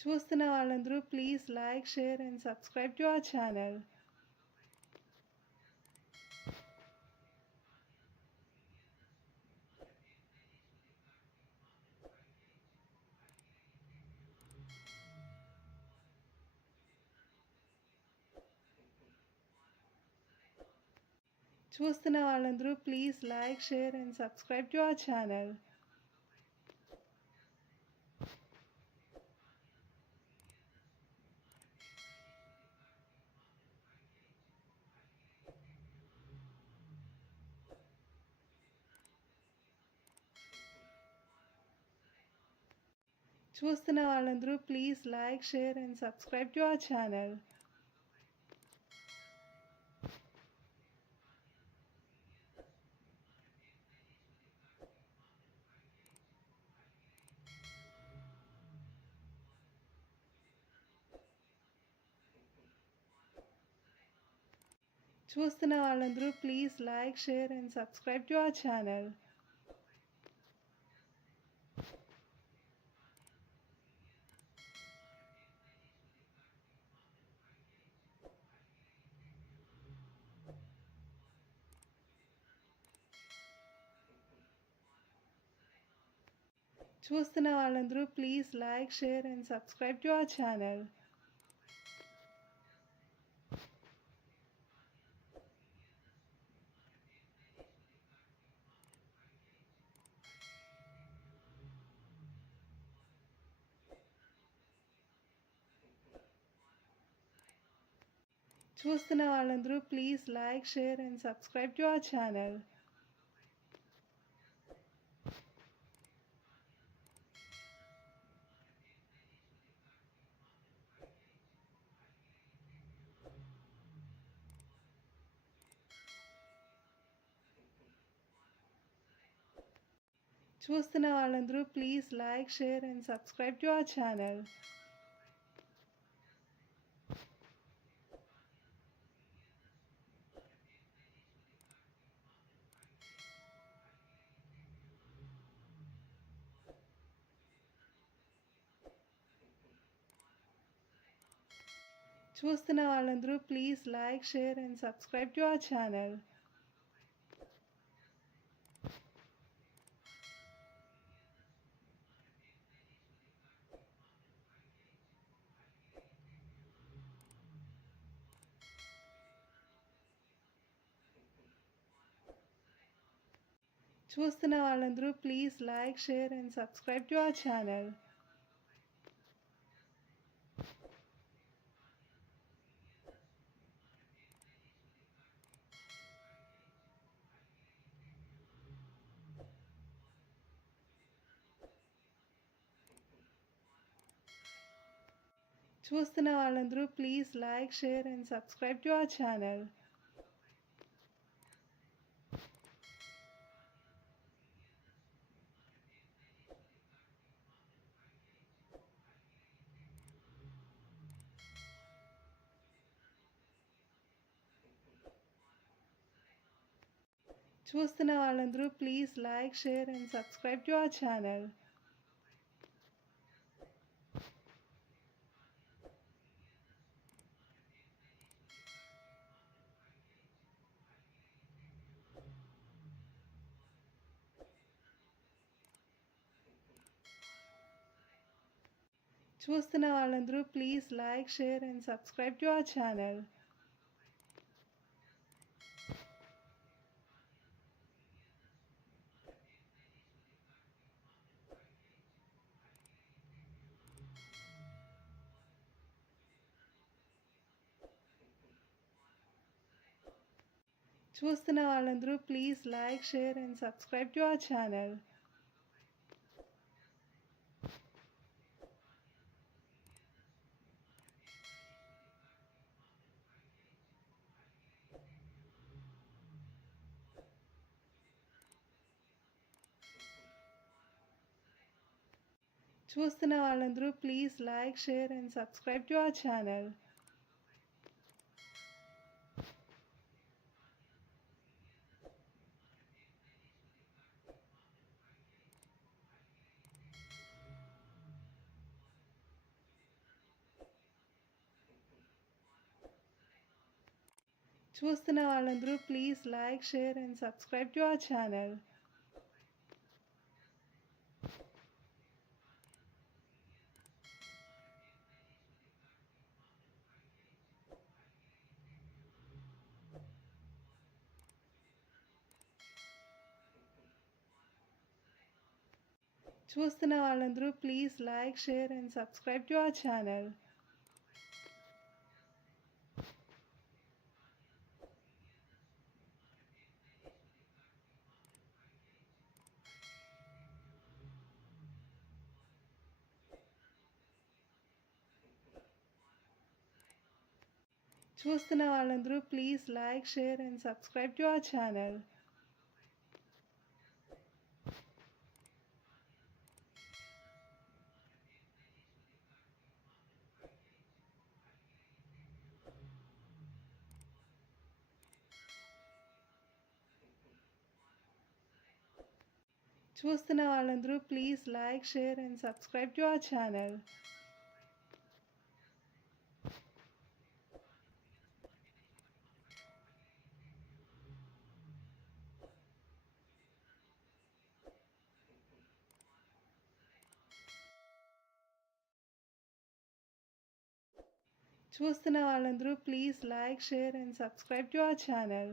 చూస్తున్న వాళ్ళందరూ please like share and subscribe to our channel చూస్తున్న వాళ్ళందరూ please like share and subscribe to our channel చూస్తున్న వాళ్ళందరూ please like share and subscribe to our channel చూస్తున్న వాళ్ళందరూ please like share and subscribe to our channel చూస్తున్న వాళ్ళందరూ please like share and subscribe to our channel చూస్తున్న వాళ్ళందరూ please like share and subscribe to our channel చూస్తున్న వాళ్ళందరూ please like share and subscribe to our channel చూస్తున్న వాళ్ళందరూ please like share and subscribe to our channel చూస్తున్న వాళ్ళందరూ please like share and subscribe to our channel చూస్తున్న వాళ్ళందరూ please like share and subscribe to our channel చూస్తున్న వాళ్ళందరూ please like share and subscribe to our channel చూస్తున్న వాళ్ళందరూ please like share and subscribe to our channel చూస్తున్న వాళ్ళందరూ please like share and subscribe to our channel చూస్తున్న వాళ్ళందరూ please like share and subscribe to our channel చూస్తున్న వాళ్ళందరూ please like share and subscribe to our channel చూస్తున్న వాళ్ళందరూ please like share and subscribe to our channel చూస్తున్న వాళ్ళందరూ please like share and subscribe to our channel చూస్తున్న వాళ్ళందరూ please like share and subscribe to our channel చూస్తున్న వాళ్ళందరూ please like share and subscribe to our channel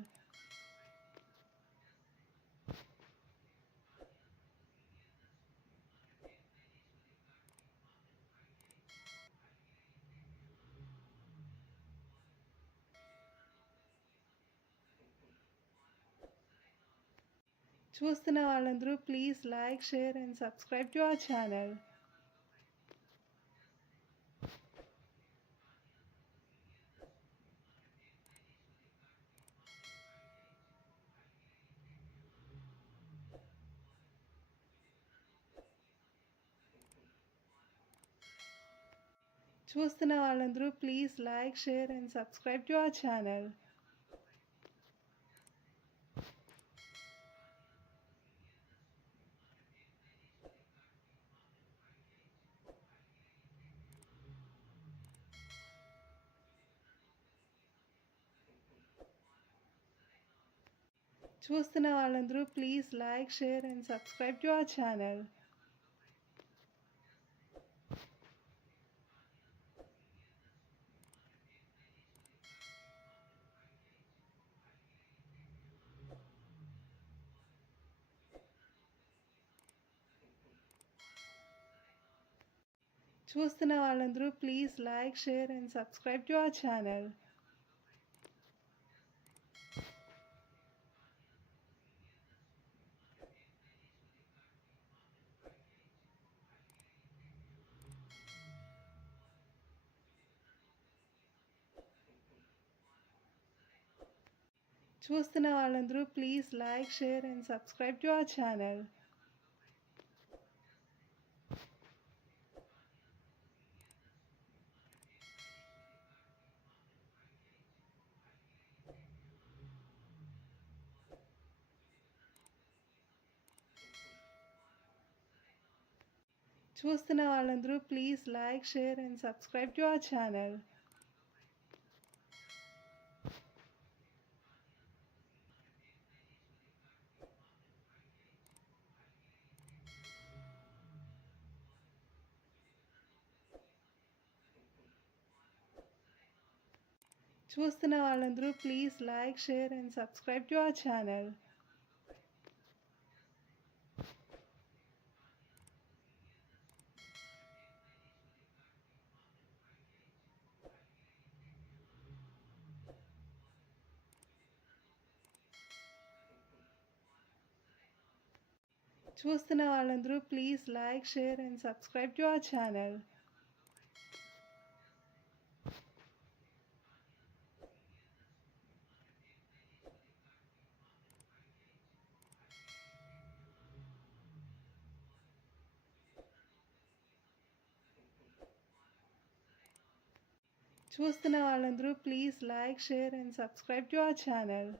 చూస్తున్న వాళ్ళందరూ please like share and subscribe to our channel చూస్తున్న వాళ్ళందరూ please like share and subscribe to our channel చూస్తున్న వాళ్ళందరూ please like share and subscribe to our channel చూస్తున్న వాళ్ళందరూ please like share and subscribe to our channel చూస్తున్న వాళ్ళందరూ please like share and subscribe to our channel చూస్తున్న వాళ్ళందరూ please like share and subscribe to our channel చూస్తున్న వాళ్ళందరూ please like share and subscribe to our channel చూస్తున్న వాళ్ళందరూ please like share and subscribe to our channel చూస్తున్న వాళ్ళందరూ please like share and subscribe to our channel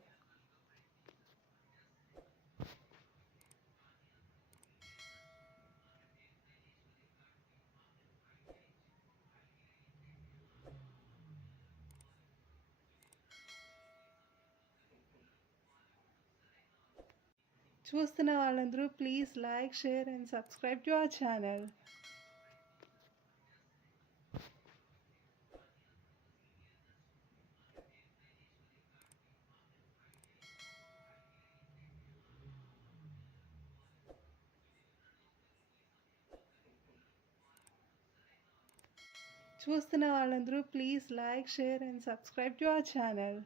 చూస్తున్న వాళ్ళందరూ please like share and subscribe to our channel చూస్తున్న వాళ్ళందరూ please like share and subscribe to our channel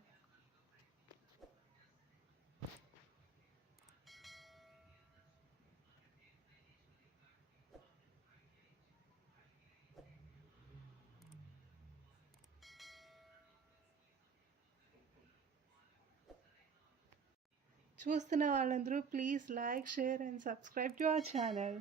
చూస్తున్న వాళ్ళందరూ please like share and subscribe to our channel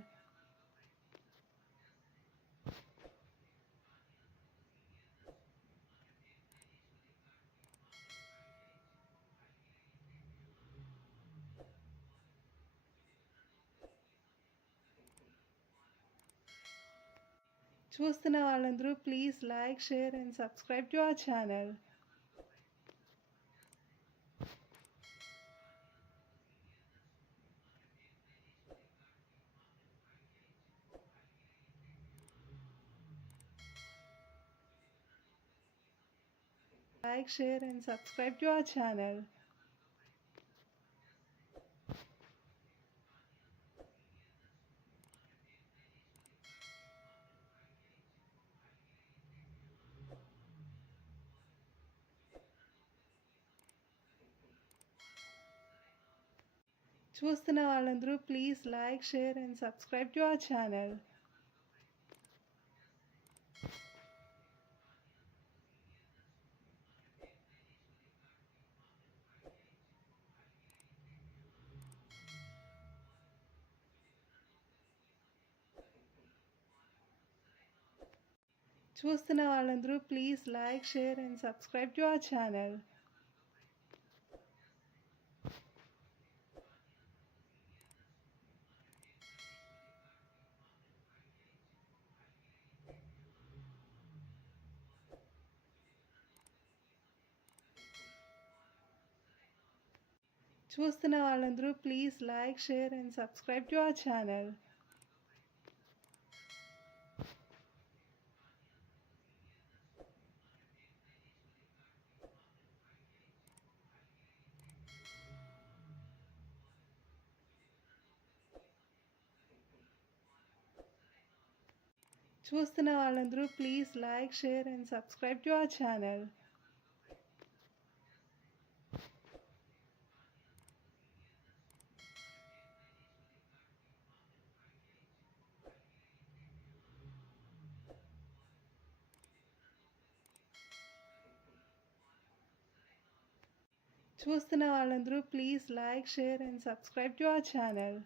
చూస్తున్న వాళ్ళందరూ please like share and subscribe to our channel like share and subscribe to our channel చూస్తున్న వాళ్ళందరూ please like share and subscribe to our channel చూస్తున్న వాళ్ళందరూ please like share and subscribe to our channel చూస్తున్న వాళ్ళందరూ please like share and subscribe to our channel చూస్తున్న వాళ్ళందరూ please like share and subscribe to our channel చూస్తున్న వాళ్ళందరూ please like share and subscribe to our channel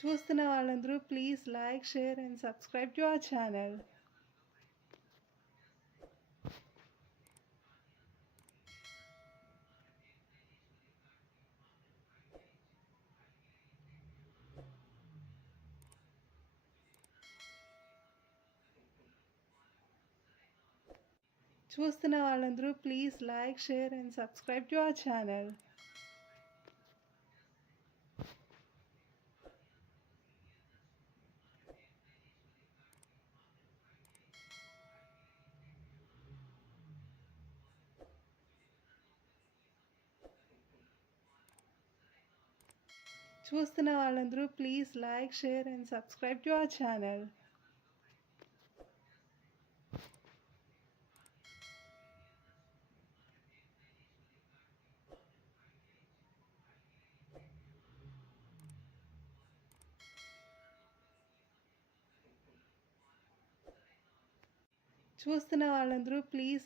చూస్తున్న వాళ్ళందరూ please like share and subscribe to our channel చూస్తున్న వాళ్ళందరూ please like share and subscribe to our channel చూస్తున్న వాళ్ళందరూ please like share and subscribe to our channel. చూస్తున్న వాళ్ళందరూ please